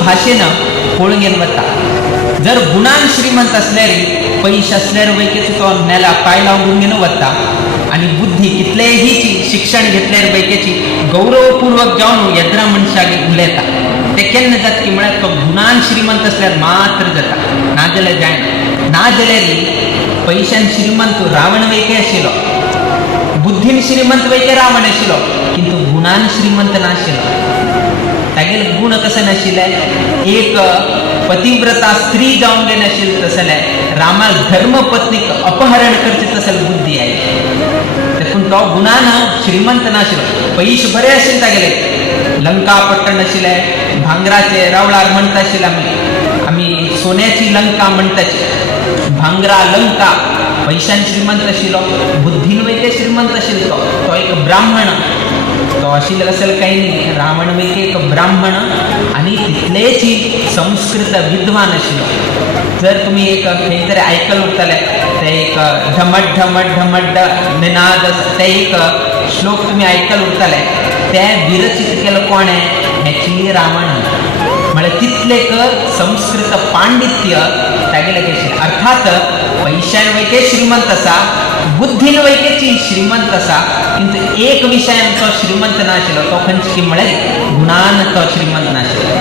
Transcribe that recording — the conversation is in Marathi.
भाषेनं पळून वता. जर गुणान श्रीमंत असल्यारी पैश असल्यार वैकेच तो नेला पाय लावून घेऊन वता आणि बुद्धी कितलेही शिक्षण घेतल्यार वैकेची गौरवपूर्वक जाऊन येद्रा मनशागे उलयता. ते केन्ना जाता की म्हळ्यार तो गुणान श्रीमंत असल्यार मात्र जाता, नाजाल्यार जायना. नाजाल्यार पैशान श्रीमंत रावण वैके आशिल्लो, बुद्धीन श्रीमंत वैके रावण आशिल्लो, किंतु गुणान श्रीमंत नाशिल्लो. तागेले गुण कसे नाशिल्ले? एक पतिव्रता स्त्री जावन गे नाशिल्ली तसले रामाक धर्मपत्नीक अपहरण करचे तसले बुद्धी आहे. पूण तो गुणान श्रीमंत नाशिल्लो. पयश बरे आशिल्ले तागेले, लंका पट्टण आशिल्ले, भांगराचे रावळार म्हणटा आशिल्ले आमी सोन्याची लंका म्हणटाची. भांगरा लंका पैशान श्रीमंत आशिल्लो, बुद्धीन वैके श्रीमंत आशिल्लो. तो एक ब्राह्मण तो आशिल्लो असेल काही नाही. रावण वैके एक ब्राह्मण आणि तितलेची संस्कृत विद्वान आशिल्लो. जर तुम्ही एक खंय तरी आयकल उरतले ते एक ढमट ढमट ढमट निनाद ते एक श्लोक तुम्ही आयकल उरतले ते विरचित केलं कोणे? ॲक्च्युली रावण. म्हळ्यार तितलेक संस्कृत पांडित्य तागेले केशे. अर्थात पैशान वैके श्रीमंत आसा, बुद्धीन वैकेची श्रीमंत आसा, किंतु एक विशयान तो श्रीमंत नाशिल्लो. तो खंयची म्हळ्यार गुणान तो श्रीमंत नाशिल्लो.